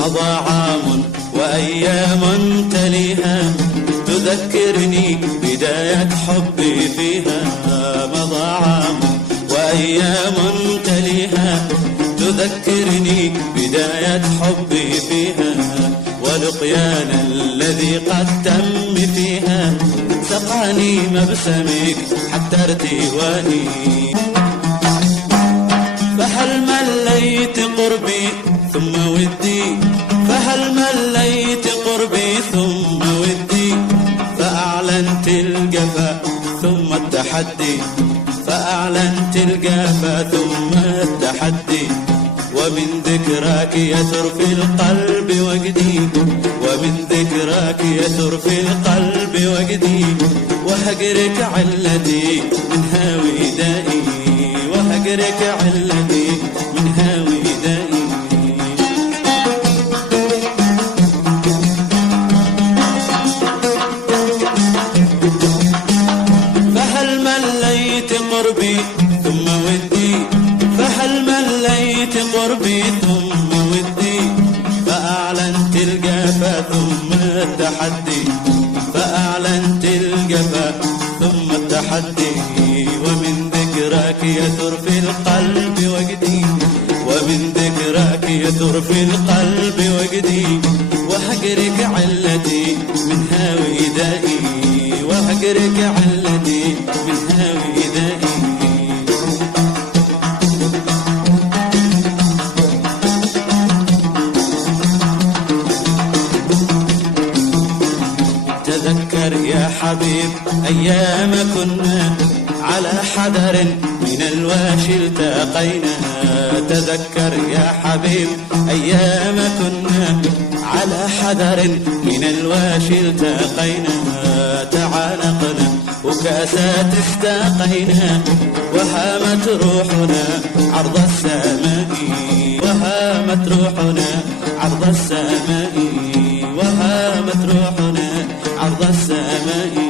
مضى عام وأيام تليها تذكرني بداية حبي فيها. مضى عام وأيام تليها تذكرني بداية حبي فيها. ولقيانا الذي قد تم فيها سقاني مبسمك حتى ارتواني. فهل مليت قربي ثم ودي، فهل مليت قربي ثم ودي، فأعلنت الجفا ثم التحدي، فأعلنت الجفا ثم التحدي. ومن ذكراك يثر في القلب وجدي، ومن ذكراك يثر في القلب وجدي. وهجرك علتي من هاوي دائي، وهجرك علتي من هاوي دائي. فهل مليت قربي ثم ودي، فهل مليت قربي ثم ودي، فأعلنت الجفا ثم التحدي، فأعلنت الجفا ثم التحدي. ومن ذكراك يثر في القلب وجدي، ومن ذكراك يثر في القلب وجدي. وهجرك علتي من هاوي دائي، وهجرك علتي من هاوي دائي. تذكر يا حبيب أيام كنا على حذر من الواشي التقينا. تذكر يا حبيب أيام كنا على حذر من الواشي التقينا. تعانقنا وكاسات استاقينا، وهامت روحنا عرض السماء، وهامت روحنا عرض السماء، وهامت روحنا عرض السماء.